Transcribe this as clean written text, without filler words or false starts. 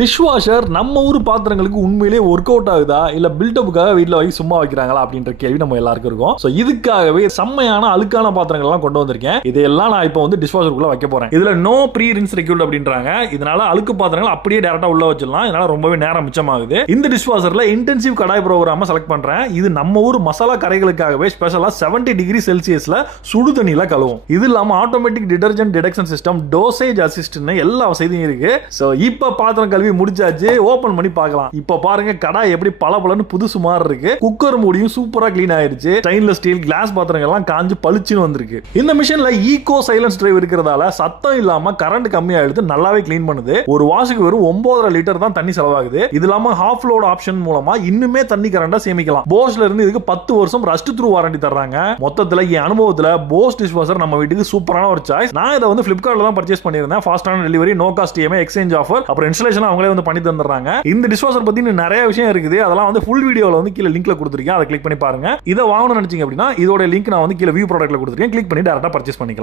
Dish washer நம்ம ஊர் பாத்திரங்களுக்கு உண்மையிலேயே ஒர்க் அவுட் ஆகுதா இல்ல பில்டப்புக்காக வீட்டில் வாங்கி சும்மா வைக்கிறாங்களா அப்படின்ற கேள்வி நம்ம எல்லாருக்கும் இருக்கும். ஸோ இதுக்காகவே செம்மையான அழுக்கான பாத்திரங்கள் எல்லாம் கொண்டு வந்திருக்கேன். இதெல்லாம் நான் இப்போ வந்து டிஷ் வாஷருக்குள்ள வைக்க போறேன். இதுல நோ ப்ரீ ரின்ஸ் ரெக்யூர்ட் அப்படின்றாங்க. இதனால அழுக்கு பாத்திரங்கள் அப்படியே டேரக்டா உள்ள வச்சிடலாம். இதனால ரொம்பவே நேரம் மிச்சமாகுது. இந்த டிஷ் வாஷர்ல இன்டென்சிவ் கடாய் ப்ரோக்ராம செலக்ட் பண்றேன். இது நம்ம ஊர் மசாலா கரைகளுக்காகவே ஸ்பெஷலா 70 டிகிரி செல்சியஸ்ல சுடு தண்ணியில கழுவும். இது இல்லாம automatic detergent detection system, dosage அசிஸ்ட்னு எல்லா வசதியும் இருக்கு. ஸோ இப்போ பாத்திரம் கல்வி முடிச்சாச்சு, ஓபன் பண்ணி பார்க்கலாம். இப்ப பாருங்க கடாய் எப்படி பளபளன்னு புதுசு மாதிரி இருக்கு. குக்கர் மூடியும் சூப்பரா கிளீன் ஆயிருச்சு. ஸ்டெயின்லெஸ் ஸ்டீல் கிளாஸ் பாத்திரங்கள் எல்லாம் காஞ்சு பளிச்சுன்னு வந்திருக்கு. இந்த மிஷின்ல ஈகோ சைலன்ஸ் டிரைவ் இருக்கிறதால சத்தம் இல்லாம கரண்ட் கம்மியா எடுத்து நல்லாவே கிளீன் பண்ணுது. ஒரு வாஷுக்கு வெறும் 9.5 லிட்டர் தான் தண்ணி செலவாகுது. இது இல்லாம ஹாஃப் லோட் ஆப்ஷன் மூலமா இன்னுமே தண்ணி கரண்டா சேமிக்கலாம். போஸ்ல இருந்து இதுக்கு 10 வருஷம் ரஸ்ட் த்ரூ வாரண்டி தர்றாங்க. மொத்தத்துல என் அனுபவத்துல போஸ் டிஷ் வாஷர் நம்ம வீட்டுக்கு சூப்பரான ஒரு சாய்ஸ். நான் இதை வந்து பிளிப்கார்ட்ல தான் பர்ச்சேஸ் பண்ணிருந்தேன். ஃபாஸ்டான delivery, no cost EMI, exchange offer, அப்புறம் இன்ஸ்டாலேஷன் அவங்களே வந்து பண்ணி தந்துடுறாங்க. இந்த டிஷ் வாஷர் பத்தி நிறைய விஷயம் இருக்குது. அதெல்லாம் வந்து ஃபுல் வீடியோல வந்து கீழ லிங்க்ல கொடுத்திருக்கேன். அதை கிளிக் பண்ணி பாருங்க. இதை வாங்கணும்னு நினைச்சீங்க அப்படின்னா இதோட லிங்க் நான் வந்து கீழ வியூ ப்ராடக்ட்ல கொடுத்திருக்கேன். கிளிக் பண்ணி டைரக்டா பர்ச்சேஸ் பண்ணிக்கலாம்.